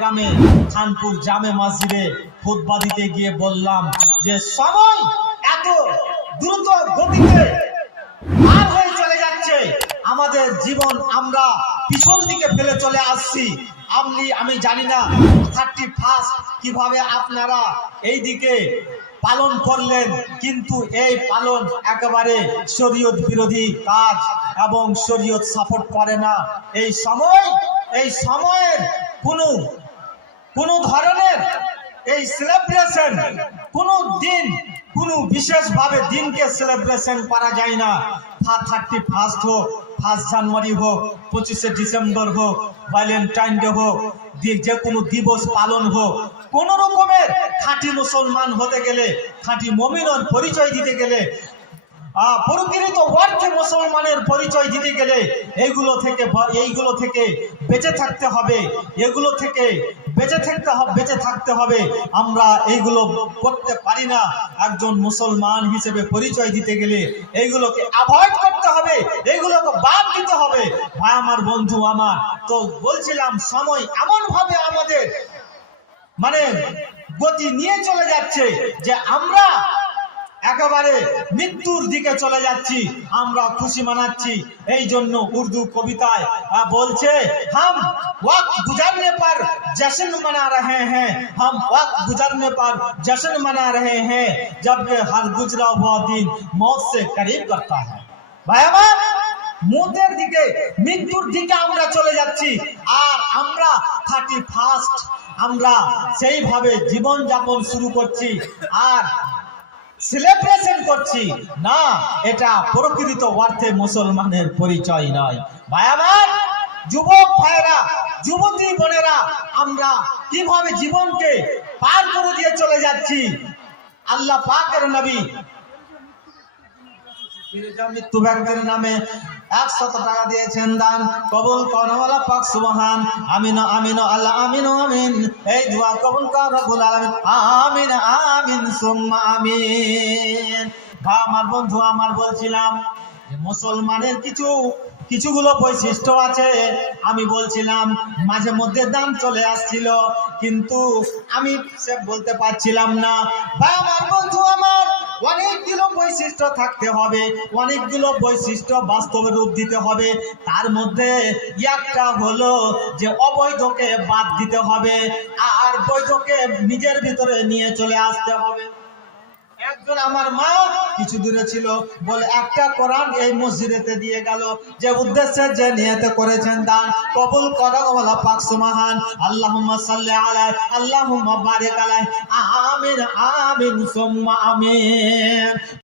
গ্রামে, খানপুর জামে মসজিদে খুতবা দিতে গিয়ে বললাম যে, সময় এত দ্রুত গতিতে পার হয়ে চলে যাচ্ছে। আমাদের জীবন আমরা পিছন দিকে ফেলে চলে আসছি। আপনি, আমি জানি না থার্টি ফার্স্ট কীভাবে আপনারা এই দিকে পালন করলেন, কিন্তু এই পালন একেবারে শরীয়ত বিরোধী কাজ এবং শরীয়ত সাপোর্ট করে না। এই সময়, এই সময়ের কোনো কোনো ধরনের এই সেলিব্রেশন কোনো দিন, কোনো বিশেষভাবে দিনকে সেলিব্রেশন করা যায় না। থার্টি ফার্স্ট হোক, ফার্স্ট জানুয়ারি হোক, পঁচিশে ডিসেম্বর হোক ভ্যালেন্টাইন ডে হোক যে কোনো দিবস পালন হোক, কোন রকমের খাঁটি মুসলমান হতে গেলে, খাঁটি মমিনর পরিচয় দিতে গেলে প্রকৃত অর্থে মুসলমানের পরিচয় দিতে গেলে এইগুলো থেকে এইগুলো থেকে বেঁচে থাকতে হবে, এগুলো থেকে বেঁচে থাকতে হবে বেঁচে থাকতে হবে। আমরা এইগুলো করতে পারি না। একজন মুসলমান হিসেবে পরিচয় দিতে গেলে এইগুলোকে অ্যাভয়েড করতে হবে, এইগুলোকে বাদ দিতে হবে। ভাই, আমার বন্ধু, আমার, তো বলছিলাম, সময় এমন ভাবে আমাদের মানে গতি নিয়ে চলে যাচ্ছে যে আমরা একেবারে মৃত্যুর দিকে চলে যাচ্ছি আমরা খুশি মানাচ্ছি এই জন্য উর্দু কবিতায় আহ, বলছে হাম ওয়াক্ত গুজারনে पर जश्न मना रहे हैं हम वक्त गुजरने पर जश्न मना रहे हैं जब ये हर गुजरा हुआ दिन मौत से करीब करता है ভাই আমার মতের দিকে মৃত্যুর দিকে আমরা চলে যাচ্ছি আর আমরা থার্টি ফার্স্ট আমরা সেইভাবে জীবন যাপন শুরু করছি আর সেলিব্রেশন করছি। না, এটা প্রকৃত অর্থে মুসলমানের পরিচয় নয়। ভাই আমার, যুবক ভাইরা যুবতী বোনেরা, আমরা কীভাবে জীবনকে পার করে দিয়ে চলে যাচ্ছি? আল্লাহ পাকের নবী মৃত্যু নামে একশত টাকা দিয়েছেন দান। কবুল করওয়ালা পাক সুবহান। আমিন আমিন, আল্লাহ, আমিন আমিন। এই দোয়া কবুল কর রব্বুল আলামিন। আমিন আমিন, সুম্মা আমিন। ভাই, আমার বন্ধু, আমার বলছিলাম মুসলমানের কিছু, কিছুগুলো বৈশিষ্ট্য আছে। আমি বলছিলাম, মাঝে মধ্যে দাম চলে আসছিল, কিন্তু আমি সে বলতে পারছিলাম না। বা আমার বন্ধু, আমার অনেকগুলো বৈশিষ্ট্য থাকতে হবে, অনেকগুলো বৈশিষ্ট্য বাস্তবে রূপ দিতে হবে। তার মধ্যে একটা হলো যে অবৈধকে বাদ দিতে হবে, আর বৈধকে নিজের ভিতরে নিয়ে চলে আসতে হবে। একজন আমার মা কিছু দূরে ছিল, বলে, একটা কোরআন এই মসজিদেতে দিয়ে গেল। যে উদ্দেশ্যে যে নিয়তে করেছেন দান, কবুল করো ওয়ালা পাক সুমাহান আল্লাহুম্মা সাল্লি আলাই, আল্লাহুম্মা বারিক আলাই। আমিন আমিন, সুম্মা আমিন।